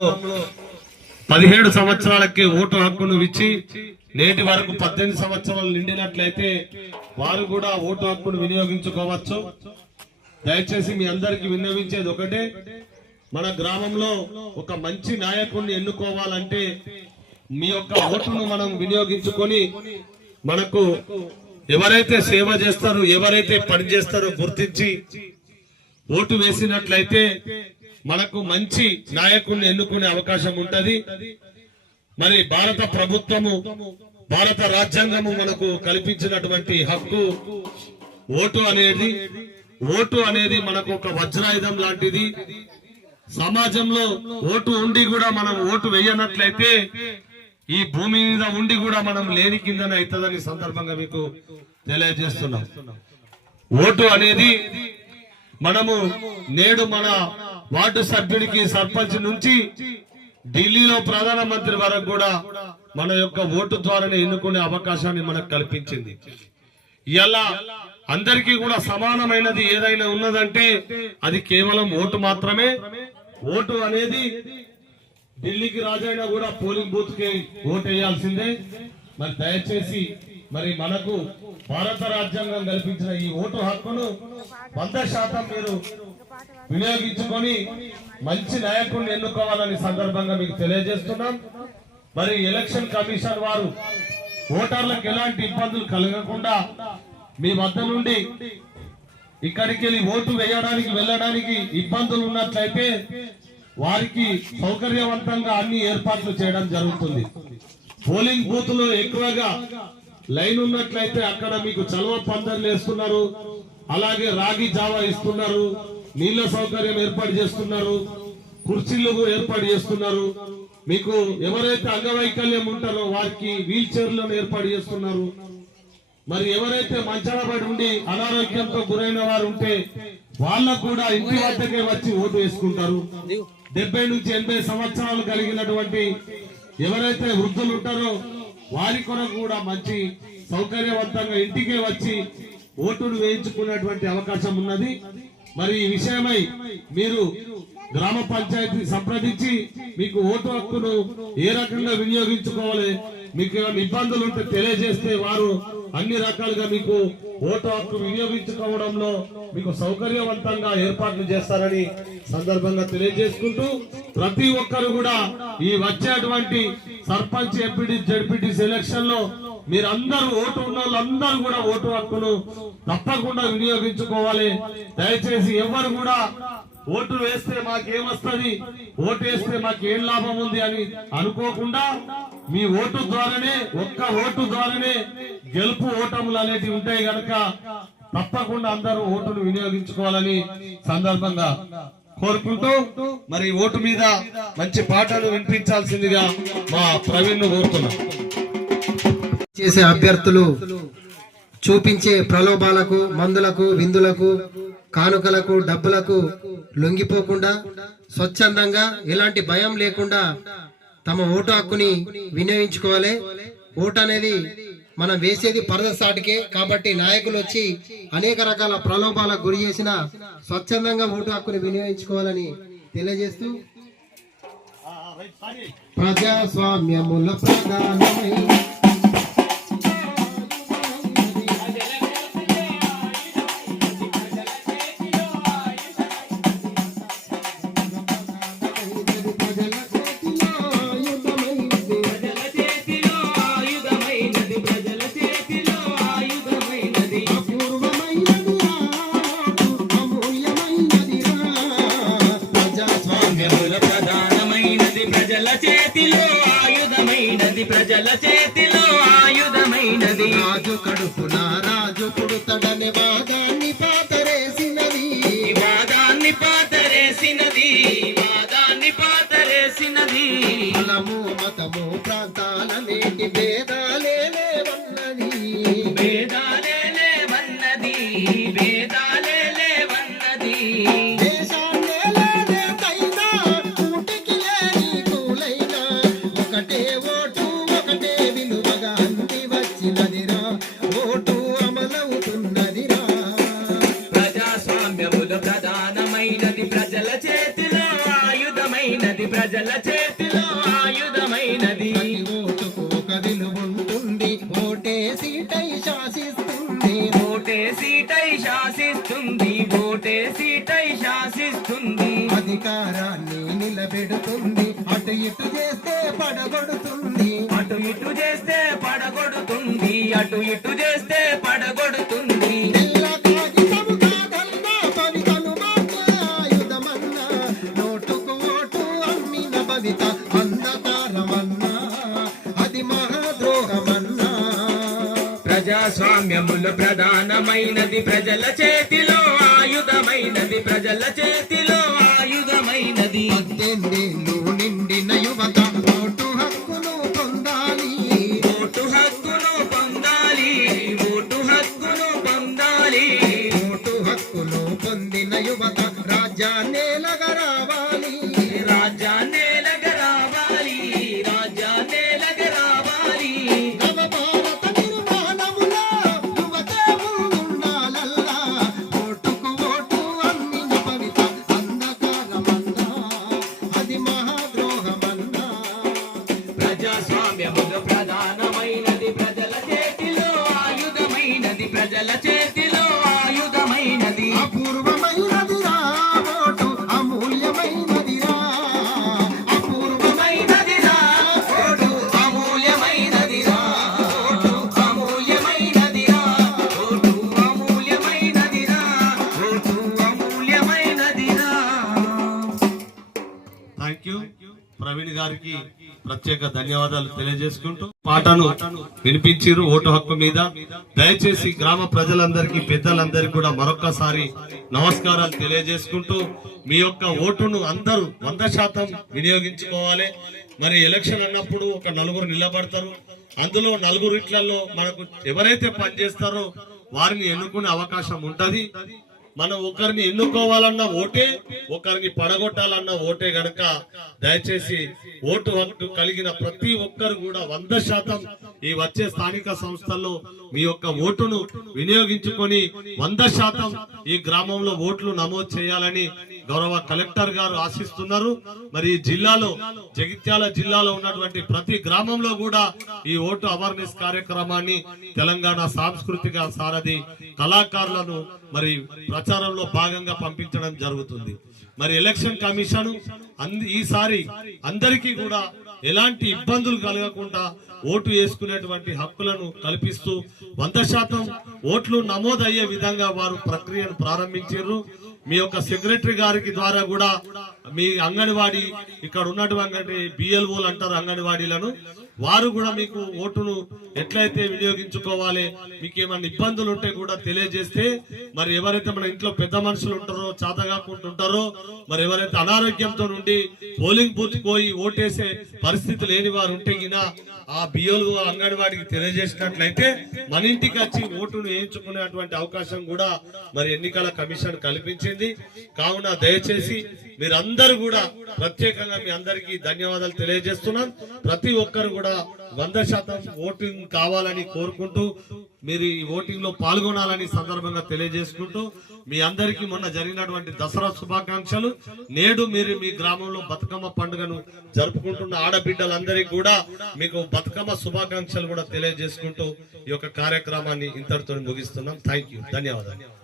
17 సంవత్సరాలకి ఓటు హక్కును ఇచ్చి నేటి వరకు 18 సంవత్సరాలు నిండినట్లయితే వారు కూడా ఓటు హక్కును వినియోగించుకోవచ్చు. దయచేసి మీ అందరికి విన్నవించేది ఒకటే, మన గ్రామంలో ఒక మంచి నాయకుడిని ఎన్నుకోవాలంటే మీ యొక్క ఓటును మనం వినియోగించుకొని మనకు ఎవరైతే సేవ చేస్తారో ఎవరైతే పని చేస్తారో గుర్తించి ఓటు వేసినట్లయితే మనకు మంచి నాయకుడిని ఎన్నుకునే అవకాశం ఉంటది. మరి భారత ప్రభుత్వము భారత రాజ్యాంగము మనకు కల్పించినటువంటి హక్కు ఓటు అనేది మనకు ఒక వజ్రాయుధం లాంటిది. సమాజంలో ఓటు ఉండి కూడా మనం ఓటు వేయనట్లయితే ఈ భూమి మీద ఉండి కూడా మనం లేని కిందనే అవుతుందని సందర్భంగా మీకు తెలియజేస్తున్నాం. ఓటు అనేది మనము నేడు మన వార్డు సభ్యుడికి సర్పంచ్ నుంచి ఢిల్లీలో ప్రధానమంత్రి వరకు కూడా మన యొక్క ఓటు ద్వారానే ఎన్నుకునే అవకాశాన్ని మనకు కల్పించింది. ఇలా అందరికీ కూడా సమానమైనది ఏదైనా ఉన్నదంటే అది కేవలం ఓటు మాత్రమే. ఓటు అనేది ఢిల్లీకి రాజైనా కూడా పోలింగ్ బూత్ కి ఓటు వేయాల్సిందే. మరి దయచేసి మరి మనకు భారత రాజ్యాంగం కల్పించిన ఈ ఓటు హక్కును 100% మీరు వినియోగించుకొని మంచి నాయకుడిని ఎన్నుకోవాలని సందర్భంగా మీకు తెలియజేస్తున్నాం. మరి ఎలక్షన్ కమిషన్ వారు ఓటర్లకు ఎలాంటి ఇబ్బందులు కలగకుండా మీ వద్ద నుండి ఇక్కడికి వెళ్ళి ఓటు వేయడానికి వెళ్ళడానికి ఇబ్బందులు ఉన్నట్లయితే వారికి సౌకర్యవంతంగా అన్ని ఏర్పాట్లు చేయడం జరుగుతుంది. పోలింగ్ బూత్ లో ఎక్కువగా లైన్ ఉన్నట్లయితే అక్కడ మీకు చలవ పందర్లు వేస్తున్నారు, అలాగే రాగి జావా ఇస్తున్నారు, నీళ్ల సౌకర్యం ఏర్పాటు చేస్తున్నారు, కుర్చీలు ఏర్పాటు చేస్తున్నారు. మీకు ఎవరైతే అంగవైకల్యం ఉంటారో వారికి వీల్ చైర్లను ఏర్పాటు చేస్తున్నారు. మరి ఎవరైతే మంచాల పడి ఉండి అనారోగ్యంతో గురైన వారు ఉంటే వాళ్ళకు కూడా ఇంటి వద్దకే వచ్చి ఓటు వేసుకుంటారు. 70 నుంచి 80 సంవత్సరాలు కలిగినటువంటి ఎవరైతే వృద్ధులు ఉంటారో వారి కొరకు కూడా మంచి సౌకర్యవంతంగా ఇంటికే వచ్చి ఓటును వేయించుకునేటువంటి అవకాశం ఉన్నది. మరి ఈ విషయమై మీరు గ్రామ పంచాయతీ సంప్రదించి మీకు ఓటు హక్కును ఏ రకంగా వినియోగించుకోవాలి, మీకు ఏమైనా ఇబ్బందులు ఉంటే తెలియజేస్తే వారు అన్ని రకాలుగా మీకు ఓటు హక్కు వినియోగించుకోవడంలో మీకు సౌకర్యవంతంగా ఏర్పాట్లు చేస్తారని సందర్భంగా తెలియజేసుకుంటూ ప్రతి ఒక్కరు కూడా ఈ వచ్చేటువంటి సర్పంచ్ ఎంపీటీ జడ్పీటీ ఎలక్షన్ లో మీరందరూ ఓటు ఉన్న వాళ్ళందరూ కూడా ఓటు హక్కును తప్పకుండా వినియోగించుకోవాలి. దయచేసి ఎవరు కూడా ఓటు వేస్తే మాకేమొస్తుంది, ఓటు వేస్తే మాకేం లాభం ఉంది అని అనుకోకుండా మీ ఓటు ద్వారానే, ఒక్క ఓటు ద్వారానే గెలుపు ఓటములు అనేటివి ఉంటాయి కనుక తప్పకుండా అందరూ ఓటును వినియోగించుకోవాలని సందర్భంగా కోరుకుంటూ మరి ఓటు మీద మంచి పాటలు వినిపించాల్సిందిగా మా ప్రవీణ్ ను కోరుతున్నాం. చేసే అభ్యర్థులు చూపించే ప్రలోభాలకు, మందులకు, విందులకు, కానుకలకు, డబ్బులకు లొంగిపోకుండా స్వచ్ఛందంగా ఎలాంటి భయం లేకుండా తమ ఓటు హక్కుని వినియోగించుకోవాలి. ఓటు అనేది మనం వేసేది పరదసాటికే కాబట్టి నాయకులు వచ్చి అనేక రకాల ప్రలోభాలకు గురి చేసిన స్వచ్ఛందంగా ఓటు హక్కుని వినియోగించుకోవాలని తెలియజేస్తూ ప్రజాస్వామ్యముల ప్రధానమై ప్రజల చేతిలో ఆయుధమైనది. రాజు కడుపున రాజు పుడతడనే వాదాన్ని పాతరేసినది, వాదాన్ని పాతరేసినది, వాదాన్ని పాతరేసినది. కులము మతము ప్రాంతాల నేటి భేదాలే లేవన్నది, భేదాలే లేవన్నది, భేదాలే లేవన్నది. దేశాన్నే లేదైనా కూటికి లేని కూలైనా ఒకటే ఓటు ఒకటే విలువగా అంది వచ్చినదిరా, ఓటు అమలవుతున్నదిరా. ప్రజాస్వామ్యముల ప్రధానమైనది, ప్రజల చేతిలో ఆయుధమైనది, ప్రజల చేతిలో ఆయుధమైనది. ప్రతి ఓటుకు ఒక విలువుంటుంది, ఓటే సీటై శాసిస్తుంది. ఓటే సీటై శాసిస్తుంది, ఓటే సీటై శాసిస్తుంది. అధికారాన్ని నిలబెడుతుంది, అటు ఇటు చేస్తే పడగొడుతుంది. అటు ఇటు చేస్తే పడగొడుతుంది, అటు ఇటు చేస్తే పడగొడుతుంది. తెల్ల కాగితము కాదన్నా, కవితను మార్చే ఆయుధమన్నా, నోటుకు ఓటు అమ్మిన భవిత అంధకారమన్నా, అది మహాద్రోహమన్నా. ప్రజాస్వామ్యములు ప్రధానమైనది, ప్రజల చేతిలో ఆయుధమైనది, ప్రజల చేతిలో ఆయుధమైనది. 18 ఏళ్ళు నిండిన యువత ఓటు హక్కును పొందాలి. ఓటు హక్కును పొందాలి, ఓటు హక్కును పొందాలి. ఓటు హక్కును పొందిన యువత రాజ్యాన్నేలగా రావాలి. రాజ్యాన్నేలగా రావాలి, రాజ్యాన్నేలగా రావాలి. నవ భారత నిర్మాణములో యువతే ముందుండాలల్లా, ఓటుకు ఓటు అమ్మిన భవిత అంధకారమన్నా, అది మహాద్రోహమన్నా. ప్రజాస్వామ్యములు ప్రధానమైనది, ప్రజల చేతిలో ఆయుధమైనది, ప్రజల చేతిలో ఆయుధమైనది. అపూర్వమైనదిరా ఓటు, అమూల్యమైనదిరా. అపూర్వమైనదిరా ఓటు, అమూల్యమైనదిరా. ఓటు అమూల్యమైనదిరా, ఓటు అమూల్యమైనదిరా, ఓటు అమూల్యమైనదిరా. థ్యాంక్ యూ ప్రవీణ్ గారికి ప్రత్యేక ధన్యవాదాలు తెలియజేసుకుంటూ పాటను వినిపించారు ఓటు హక్కు మీద. దయచేసి గ్రామ ప్రజలందరికీ పెద్దలందరికీ కూడా మరొక్కసారి నమస్కారాలు తెలియజేసుకుంటూ మీ యొక్క ఓటును అందరూ 100% వినియోగించుకోవాలి. మరి ఎలక్షన్ అన్నప్పుడు ఒక నలుగురు నిలబడతారు, అందులో నలుగురిట్లలో మనకు ఎవరైతే పనిచేస్తారో వారిని ఎన్నుకునే అవకాశం ఉంటది. మనం ఒకరిని ఎన్నుకోవాలన్న ఓటే, ఒకరిని పడగొట్టాలన్న ఓటే గనక దయచేసి ఓటు హక్కు కలిగిన ప్రతి ఒక్కరు కూడా 100% ఈ వచ్చే స్థానిక సంస్థల్లో మీ యొక్క ఓటును వినియోగించుకొని 100% ఈ గ్రామంలో ఓట్లు నమోదు చేయాలని గౌరవ కలెక్టర్ గారు ఆశిస్తున్నారు. మరి ఈ జిల్లాలో జగిత్యాల జిల్లాలో ఉన్నటువంటి ప్రతి గ్రామంలో కూడా ఈ ఓటు అవేర్నెస్ కార్యక్రమాన్ని తెలంగాణ సాంస్కృతిక సారథి కళాకారులను మరి ప్రచారంలో భాగంగా పంపించడం జరుగుతుంది. మరి ఎలక్షన్ కమిషన్ ఈసారి అందరికీ కూడా ఎలాంటి ఇబ్బందులు కలగకుండా ఓటు వేసుకునేటువంటి హక్కులను కల్పిస్తూ 100% ఓట్లు నమోదయ్యే విధంగా వారు ప్రక్రియను ప్రారంభించారు. మీ యొక్క సెక్రటరీ గారికి ద్వారా కూడా మీ అంగన్వాడీ ఇక్కడ ఉన్నటువంటి బిఎల్ఓలు అంటారు అంగన్వాడీలను, వారు కూడా మీకు ఓటును ఎట్లయితే వినియోగించుకోవాలి, మీకు ఏమైనా ఇబ్బందులు ఉంటే కూడా తెలియజేస్తే మరి ఎవరైతే మన ఇంట్లో పెద్ద మనుషులు ఉంటారో చాతగాకుంటుంటారో, మరి ఎవరైతే అనారోగ్యంతో నుండి పోలింగ్ బూత్ పోయి ఓటేసే పరిస్థితి లేని వారు ఉంటే గినా ఆ బియ్యోలు అంగన్వాడికి తెలియజేసినట్లయితే మన ఇంటికి వచ్చి ఓటును వేయించుకునేటువంటి అవకాశం కూడా మరి ఎన్నికల కమిషన్ కల్పించింది. కావున దయచేసి మీరందరూ కూడా ప్రత్యేకంగా మీ అందరికీ ధన్యవాదాలు తెలియజేస్తున్నాం. ప్రతి ఒక్కరు కూడా 100% ఓటింగ్ కావాలని కోరుకుంటూ మీరు ఈ ఓటింగ్ లో పాల్గొనాలని సందర్భంగా తెలియజేసుకుంటూ మీ అందరికీ మొన్న జరిగినటువంటి దసరా శుభాకాంక్షలు. నేడు మీరు మీ గ్రామంలో బతుకమ్మ పండుగను జరుపుకుంటున్న ఆడబిడ్డలందరికీ కూడా మీకు బతుకమ్మ శుభాకాంక్షలు కూడా తెలియజేసుకుంటూ ఈ యొక్క కార్యక్రమాన్ని ఇంతటితో ముగిస్తున్నాం. థ్యాంక్ యూ, ధన్యవాదాలు.